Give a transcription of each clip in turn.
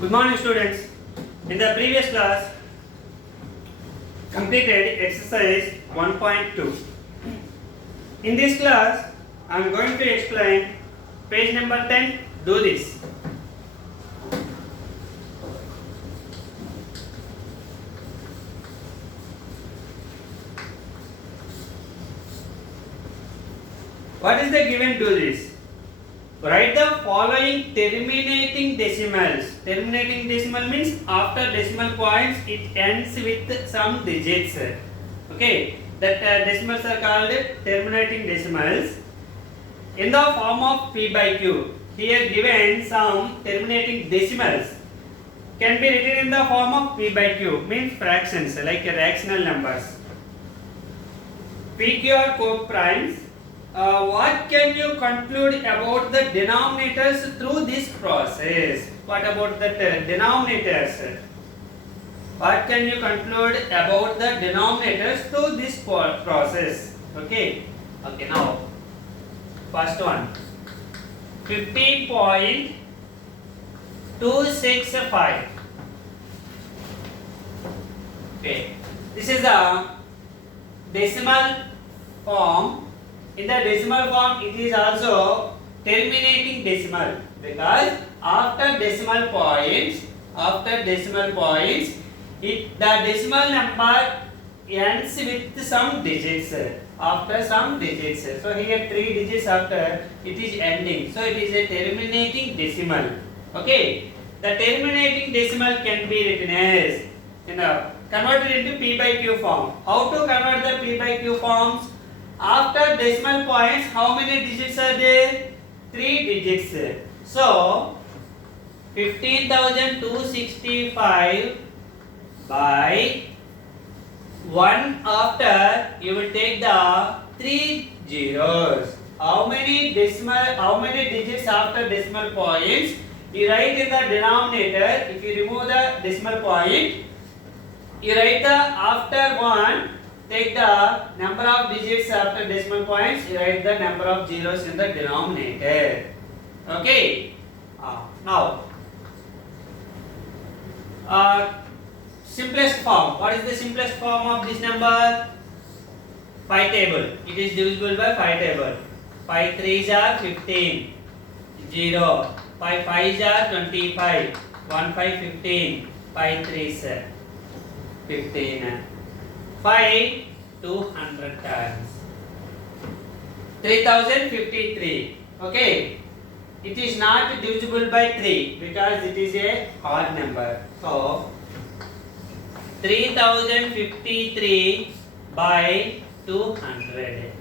Good morning, students. In the previous class, completed exercise 1.2. In this class, I am going to explain page number 10. Do this. What is the given? Do this. Write the following terminating decimals. Terminating decimal means after decimal points it ends with some digits. Okay, that decimals are called terminating decimals in the form of p by q. Here given some terminating decimals can be written in the form of p by q, means fractions like rational numbers. PQ are co-primes. What can you conclude about the denominators through this process? What about the denominators? What can you conclude about the denominators through this process? Okay. Now first one, 50.265. Okay, this is the decimal form. In the decimal form, it is also terminating decimal because after decimal points, the decimal number ends with some digits. After some digits, so here 3 digits after it is ending. So it is a terminating decimal. Okay, the terminating decimal can be written as converted into p by q form. How to convert the p by q forms? After decimal points, how many digits are there? 3 digits. So 15,265 by 1 after you will take the 3 zeros. How many digits after decimal points? You write in the denominator. If you remove the decimal point, you write the after 1. Take the number of digits after decimal points, you write the number of zeros in the denominator. Okay. Now, simplest form. What is the simplest form of this number? 5 table. It is divisible by 5 table. 5 3s are 15. 0. 5 5s are 25. 1 5 15. 5 3s 15. 5 200 times 3053. Okay, it is not divisible by 3 because it is a odd number. So 3053 by 200.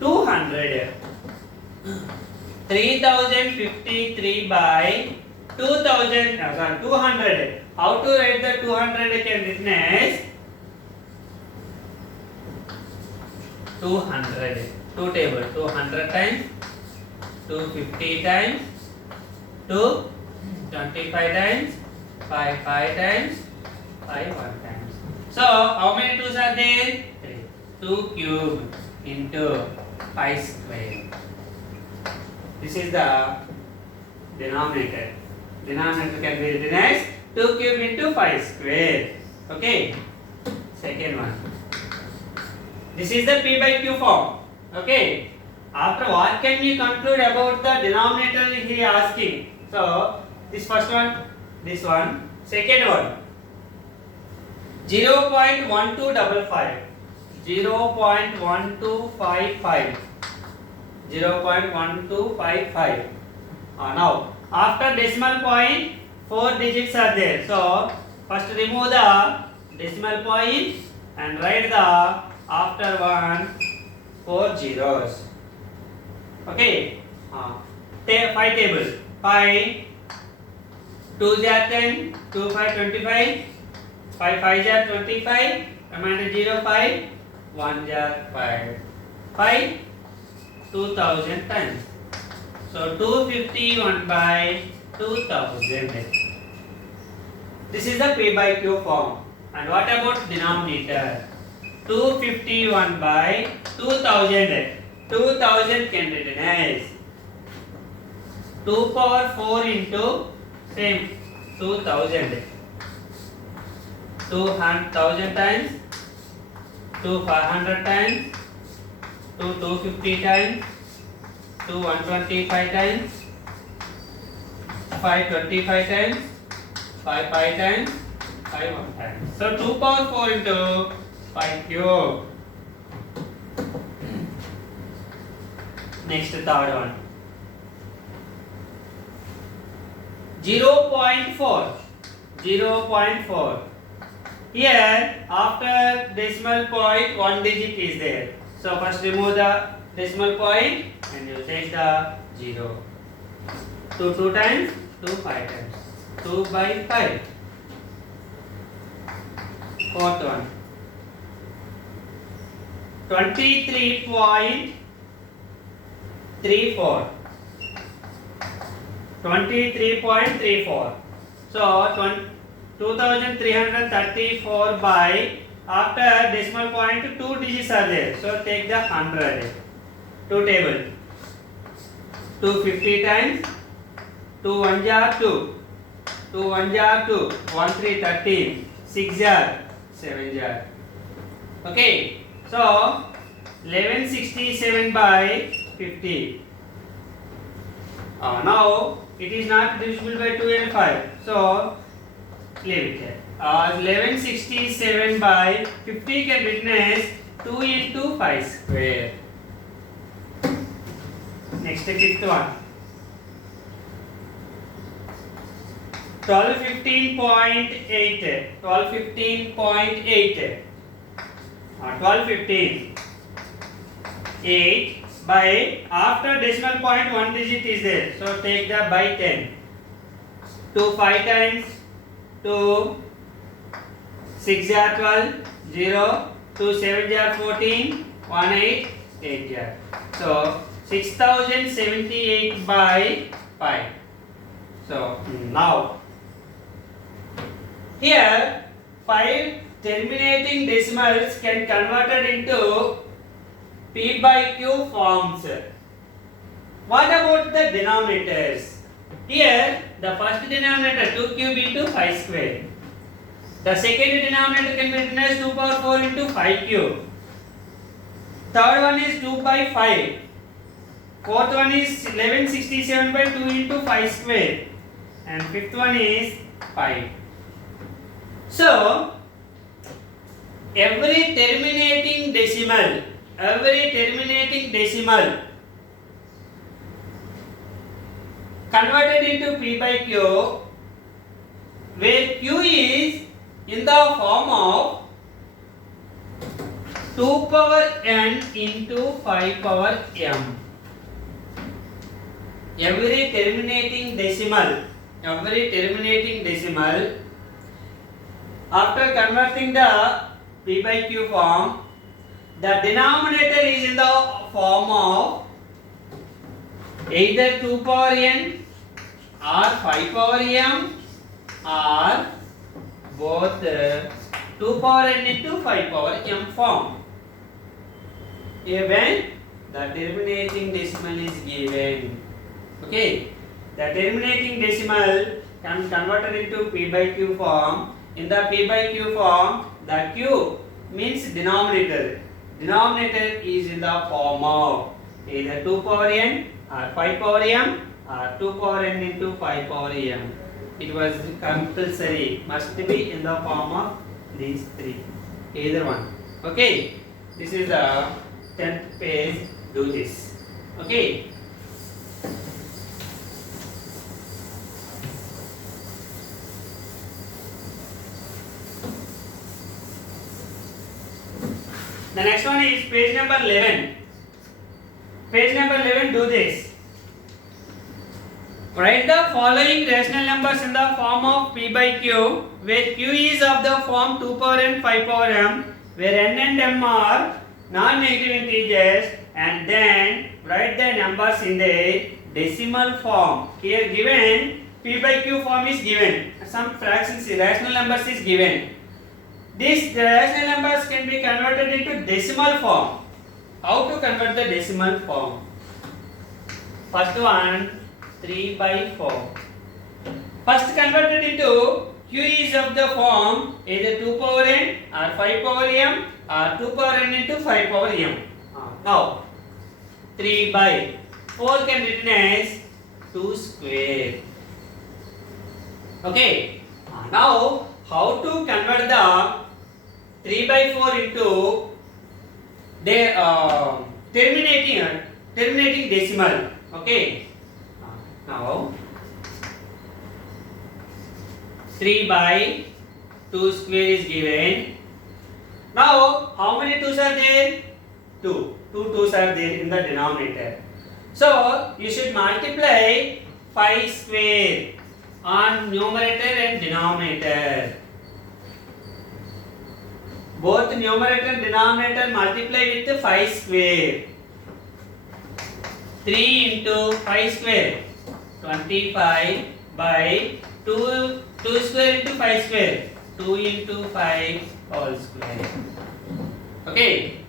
3053 by 200. How to write the 200? Can written as 200. 2 table. 200 times, 250 times, 225 times, 5 times, 5 1 times. So how many 2's are there? 3. 2 cube into 5 square. This is the denominator. Denominator can be written as 2 cube into 5 square. Okay. Second one. This is the p by q form. Okay. After what can we conclude about the denominator he is asking? So this first one, this one, second one. 0.1255. 0.1255. 0.1255. Now after decimal point 4 digits are there. So first remove the decimal point and write the after 1 4 zeros. Okay. 5 tables. 5 2s are 10, 2 5 25, 5 5s are 25, remainder 0 5, 1s are 5. 5 2000 times. So 251 by 2000. This is the p by q form. And what about denominator? 251 by 2000. 2000 can be written as 2 power 4 into Same 2000. 2,000 times, 500 times, 250 times, 125 times, 525 times, 5 times, 1 times. So 2 power 4 into 5 cube. Next, third one. 0.4. 0.4. Here, after decimal point, 1 digit is there. So first remove the decimal point and you take the 0. 2 times, 5 times. 2 by 5. Fourth one. 23.34. 23.34. So 2334 by, after decimal point 2 digits are there. So take the 100. 2 table. 250 times. 2 1 jar 2. 2 1 jar 2. 1 3 13. 6 jar 7 jar. Okay. So 1167 by 50. Now it is not divisible by 2 and 5. So leave it here. 1167 by 50 can be written as 2 into 5 square. Next, fifth one. 1215.8. 1215.8. 1215. 8 by, after decimal point 1 digit is there. So take the by 10. 2 5 times. 2 6 jar 12. 0. 2 7 jar 14. 1 8 8 jar. So 6078 by 5. So now here 5 terminating decimals can converted into P by Q forms. What about the denominators? Here the first denominator 2 cube into 5 square. The second denominator can be written as 2 power 4 into 5 cube. Third one is 2 by 5. Fourth one is 1167 by 2 into 5 square. And fifth one is 5. So every terminating decimal converted into P by Q, where Q is in the form of 2 power n into 5 power m. Every terminating decimal, after converting the P by Q form, the denominator is in the form of either 2 power n or 5 power m or both 2 power n into 5 power m form. When the terminating decimal is given. Okay, the terminating decimal can converted into P by Q form. In the P by Q form, the Q means denominator. Denominator is in the form of either 2 power n or 5 power m or 2 power n into 5 power m. It was compulsory, must be in the form of these three, either one. Okay, this is the 10th page. Do this. Okay. The next one is page number 11. Page number 11, do this. Write the following rational numbers in the form of P by Q, where Q is of the form 2 power n 5 power m, where n and m are non-negative integers, and then write the numbers in the decimal form. Here given P by Q form is given, some fractions, rational numbers is given. These rational numbers can be converted into decimal form. How to convert the decimal form? First one, 3 by 4. First converted into q is of the form either 2 power n or 5 power m or 2 power n into 5 power m. Now 3 by 4 can written as 2 square. Okay. Now how to convert the 3 by 4 into the terminating decimal. Okay. Now 3 by 2 square is given. Now how many 2's are there? 2. 2 2's are there in the denominator. So you should multiply 5 square on numerator and denominator. Both numerator and denominator multiply with 5 square. 3 into 5 square 25 by 2 square into 5 square 2 into 5 whole square. Okay.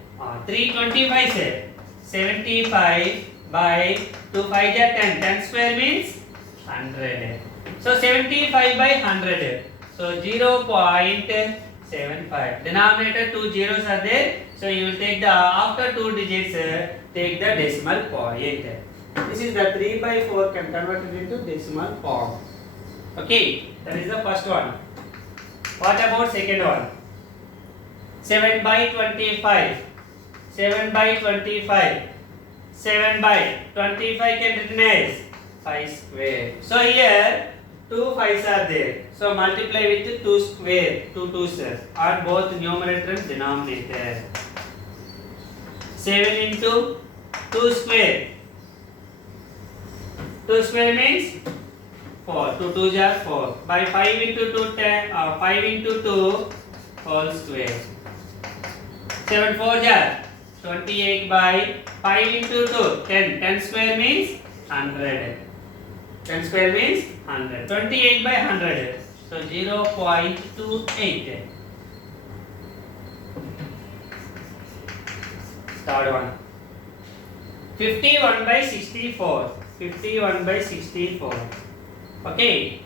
3 25 से 75 by 2 5 ja 10. 10 square means 100. So 75 by 100. So 0.75. Denominator 2 zeros are there. So you will take the after 2 digits take the decimal point. This is the 3 by 4 can convert it into decimal form. Okay, that is the first one. What about second one? 7 by 25. 7 by 25. 7 by 25 can written as 5 square. So here 2 5's are there. So multiply with 2 square, 2 2's on both numerator and denominator. 7 into 2 square. 2 square means 4. 2 2's are 4. By 5 into 2 10, 5 into 2 whole square. 7 4's are 28 by 5 into 2 10. 10 square means 100. 10 square means 100. 28 by 100. So 0.28. Third one. 51 by 64. 51 by 64. Okay.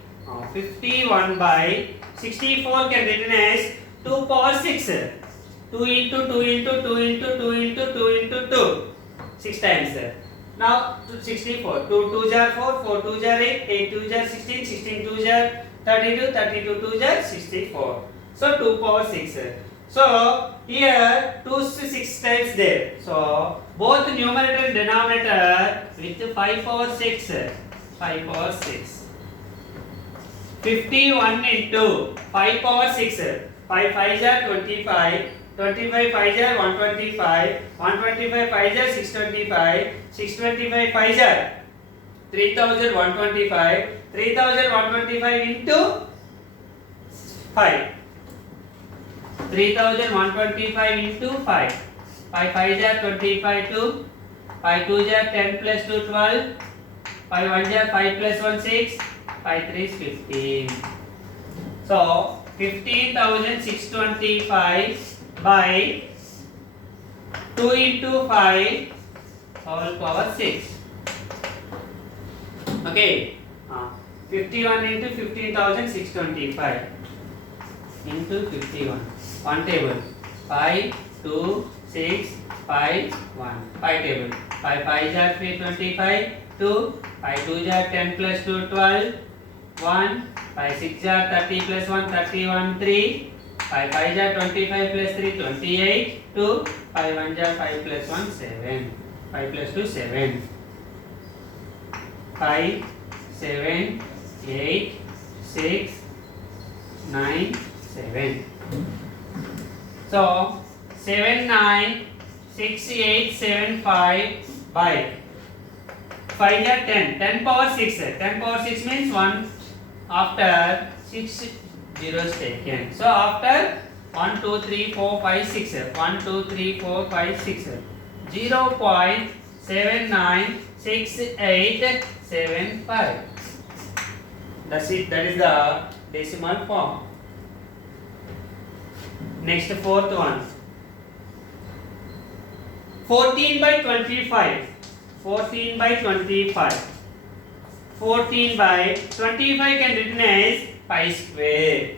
51 by 64 can written as 2 power 6. 2 into 2 into 2 into 2 into 2 into 2. 6 times. Now 64. 2 2's are 4. 4 2's are 8. 8 2's are 16. 16 2's are 32. 32 2's are 64. So 2 power 6. So here 2's 6 times there. So both numerator and denominator with 5 power 6. 5 power 6. 51 into 5 power 6. 5 5's are 25. 25 5's are 125. 125 5's are 625. 625 5's are 3125. 3125 into 5. 3125 into 5. 5 5's are 25 2. 5 2's are 10 plus 2 12. 5 1's are 5 plus 1 6. 5 3 is 15. So 15,625 by 2 into 5 whole power 6. Okay. 51 into 15,625 into 51. One table. 5, 2, 6, 5, 1. 5 table. 5 5's are 325. 2. 5 2's are 10 plus 2 12. 1. 5 6's are 30 plus 1 31 3. 5 5's are 25 plus 3 28. 2. 5 1's are 5 plus 1 7. 5 plus 2 7. 5 7 8 6 9 7. So 7 9 6 8 7 5 by 5 is 10. 10 power 6. 10 power 6 means 1 after 6 zeros taken. So after 1 2 3 4 5 6. 1 2 3 4 5 6. 0.796875. That's it. That is the decimal form. Next, fourth one. 14 by 25. 14 by 25. 14 by 25 can written as pi square.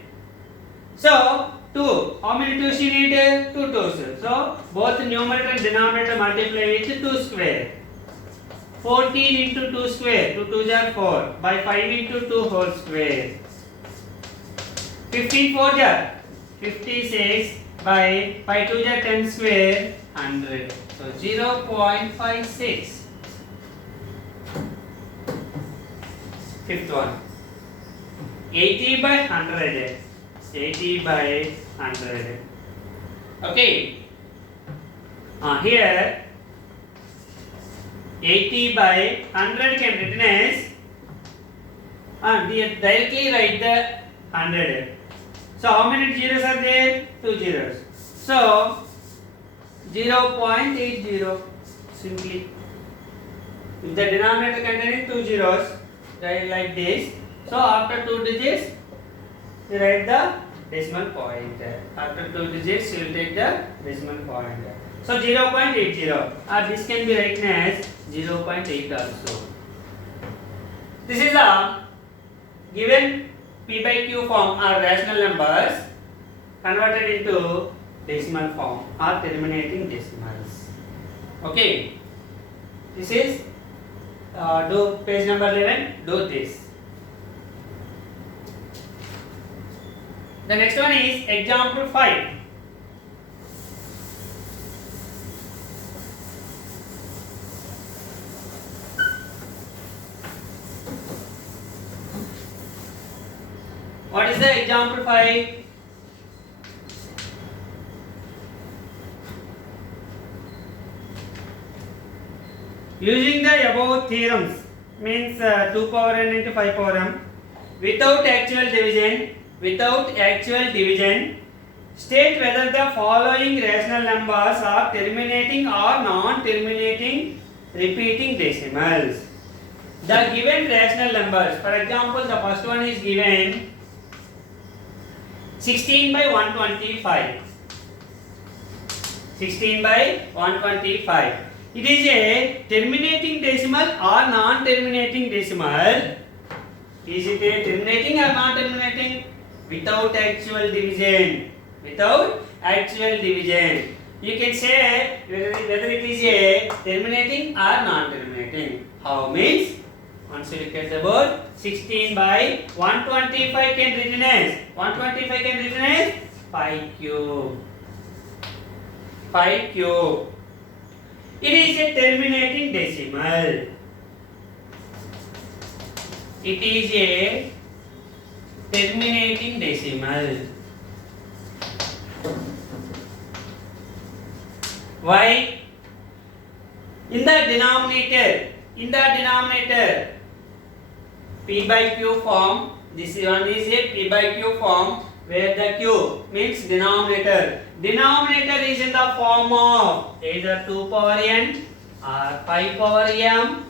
So 2. How many 2s you need? 2 2s. So both numerator and denominator multiply with 2 square. 14 into 2 square. 2 2s are 4 by 5 into 2 whole square. 15 4s are 56 by 5 2s are 10 square 100. So 0.56. Fifth one. 80 by 100. 80 by 100. Okay. Here 80 by 100 can written as directly write the 100. So how many zeros are there? 2 zeros. So 0.80 simply. If the denominator containing 2 zeros, write like this. So after 2 digits, you write the decimal point. After 2 digits, you will take the decimal point. So 0.80, or this can be written as 0.8 also. This is a given p by q form or rational numbers converted into decimal form or terminating decimals. Okay. This is do page number 11. Do this. The next one is example 5. What is the example 5? Using the above theorems means 2 power n into 5 power m without actual division, state whether the following rational numbers are terminating or non-terminating repeating decimals. The given rational numbers, for example, the first one is given 16 by 125. 16 by 125. It is a terminating decimal or non-terminating decimal. Is it a terminating or non-terminating? Without actual division. Without actual division. You can say whether it is a terminating or non-terminating. How means? Once you look at the board, 16 by 125 can written as 5 cube. 5 cube. It is a terminating decimal. It is a terminating decimal. Why? In the denominator, p by q form. This one is a p by q form where the q means denominator. Denominator is in the form of either 2 power n or 5 power m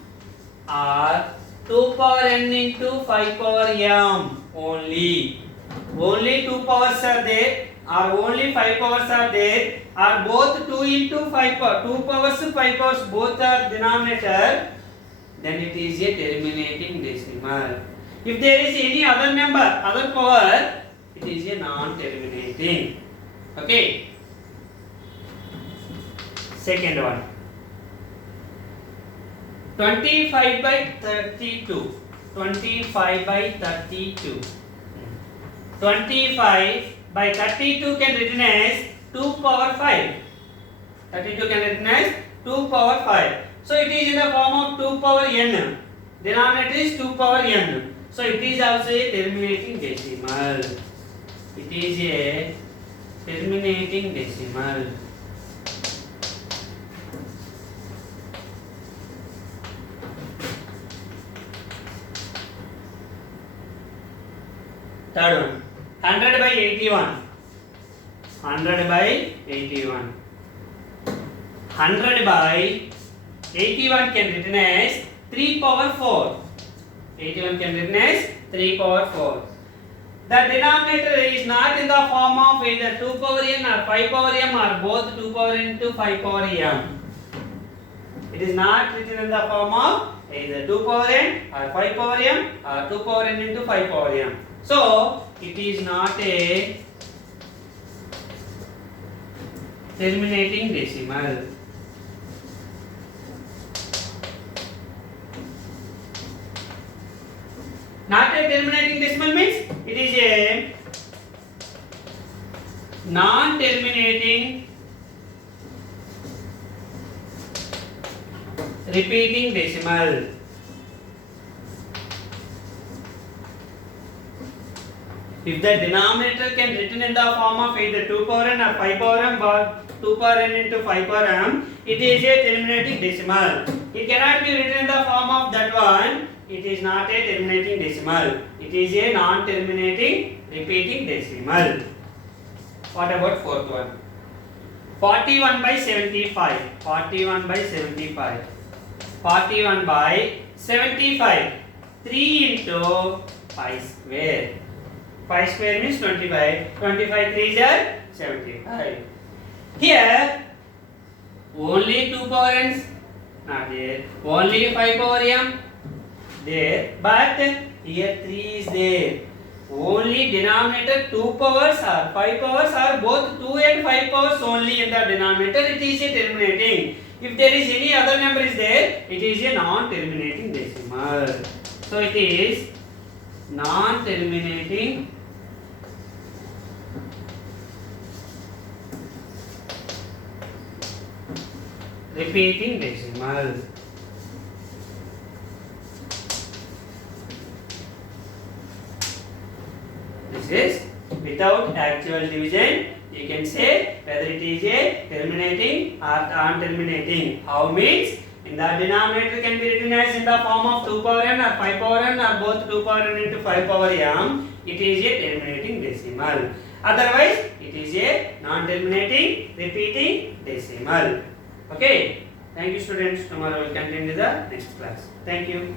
or 2 power n into 5 power m only. Only 2 powers are there or only 5 powers are there or both 2 into 5 power. 2 powers 5 powers both are denominator. Then it is a terminating decimal. If there is any other number, other power, it is a non-terminating. Okay. Second one. 25 by 32. 25 by 32. 25 by 32 can written as 2 power 5. 32 can written as 2 power 5. So it is in the form of 2 power n. Denominator is 2 power n. So it is also a terminating decimal. It is a terminating decimal. Third one. 100 by 81. 100 by 81. 100 by 81 can written as 3 power 4. 81 can written as 3 power 4. The denominator is not in the form of either 2 power n or 5 power m or both 2 power n to 5 power m. It is not written in the form of either 2 power n or 5 power m or 2 power n into 5 power m. So it is not a terminating decimal. Not a terminating decimal means it is a non-terminating repeating decimal. If the denominator can written in the form of either 2 power n or 5 power m or 2 power n into 5 power m, it is a terminating decimal. It cannot be written in the form of that one. It is not a terminating decimal. It is a non-terminating repeating decimal. What about fourth one? 41 by 75. 41 by 75. 41 by 75. 3 into pi square. Pi square means 25. 25 3s are 75. Here only 2 power n's not there. Only 5 power m there. But here 3 is there. Only denominator 2 powers or 5 powers or both 2 and 5 powers only in the denominator. It is a terminating. If there is any other number is there, it is a non-terminating decimal. So it is non-terminating repeating decimal. This is without actual division. You can say whether it is a terminating or non-terminating. How means in the denominator can be written as in the form of 2 power n or 5 power n or both 2 power n into 5 power m. It is a terminating decimal. Otherwise, it is a non-terminating repeating decimal. Okay. Thank you, students. Tomorrow we will continue the next class. Thank you.